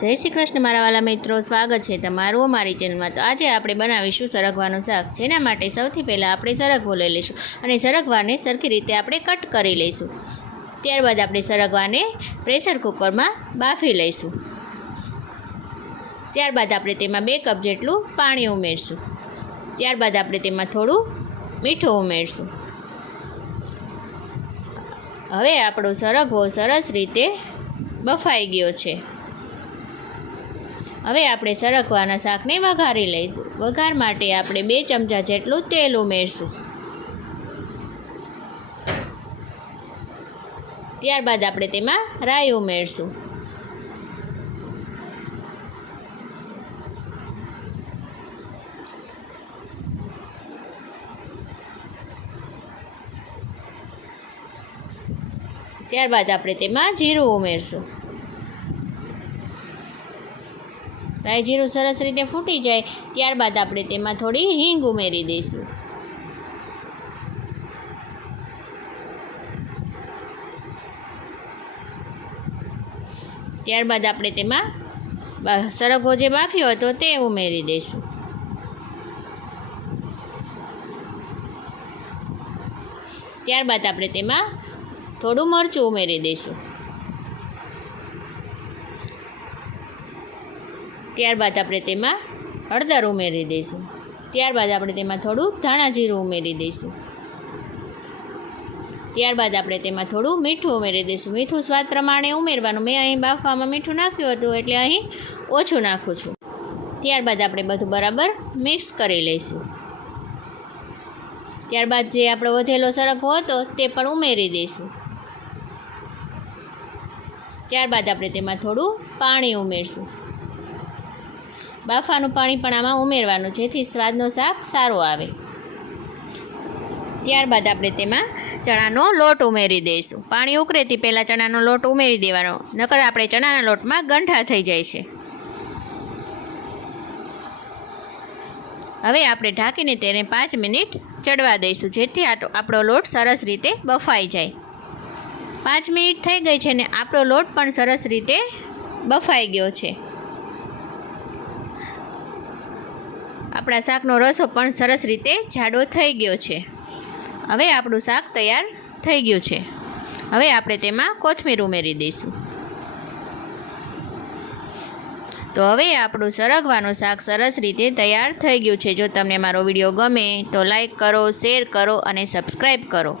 जय श्री कृष्ण मारा वाला मित्रों, स्वागत है तमारुं मारी चेनल में। तो आज आपणे बनावीशुं सरगवानुं शाक, जेना माटे सौथी पहेला आपणे सरगवो लई लईशुं अने सरगवाने सरखी रीते आपणे कट करी लईशुं। त्यारबाद आपणे सरगवाने प्रेशर कुकर में बाफी लईशुं। त्यारबाद आपणे तेमां 2 कप जेटलुं पाणी उमेरशुं। त्यारबाद आपणे तेमां थोडुं मीठुं उमेरशुं। हवे आपणो सरगवो सरस रीते बफाई गयो छे। हवे आपणे सरगवाना शाकने वघारी लईशुं। वघार माटे आपणे 2 चमचा जेटलुं तेल उमेरशुं। त्यारबाद आपणे तेमां राई उमेरशुं। त्यारबाद आपणे तेमां जीरुं उमेरशुं। राई जीरुं सरस रीते फूटी जाए त्यारबाद आपणे तेमां थोड़ी हींग उमेरी दईशुं। त्यारबाद आपणे तेमां सरगवो जे बाफ्यो हतो ते उमेरी दईशुं। त्यारबाद आपणे तेमां थोड़ुं मरचुं उमेरी दईशुं। त्यारबाद आपणे तेमां हळदर उमेरी दईशुं। त्यारबाद आपणे तेमां थोड़ुं धाणा जीरुं उमेरी दईशुं। त्यारबाद आपणे तेमां थोड़ुं मीठुं उमेरी दईशुं। मीठुं स्वाद प्रमाणे उमेरवानुं। मैं अहीं बाफवामां मीठुं नाख्युं हतुं एटले अहीं ओछुं नाखुं छुं। त्यारबाद आपणे बधुं बराबर मिक्स करी लईशुं। त्यारबाद जे आपणो वधेलो सरगवो हतो ते पण उमेरी दईशुं। त्यारबाद आपणे तेमां थोड़ुं पाणी उमेरशुं। बाफानुं पाणी पण आमां उमेरवानुं जेथी स्वादनो शाक सारो आवे। त्यारबाद आपणे तेमां चणानो लोट उमेरी दईशुं। पाणी उकळे ते पहेला चणानो लोट उमेरी देवानो, नकर आपणे चणाना लोटमां गंठा थई जाय छे। हवे आपणे ढांकीने तेने 5 मिनिट चढ़वा दईशुं जेथी आपणो लोट सरस रीते बफाई जाय। 5 मिनिट थई गई छे ने आपणो लोट पण सरस रीते बफाई गयो छे। आपणा शाकनो रसो पण सरस रीते जाडो थई गयो छे। हवे आपणुं शाक तैयार थई गयुं छे। हवे आपणे तेमां कोथमीर उमेरी दईशुं। तो हवे आपणुं सरगवानुं शाक सरस रीते तैयार थई गयुं छे। जो तमने मारो विडियो गमे तो लाइक करो, शेर करो अने सब्सक्राइब करो।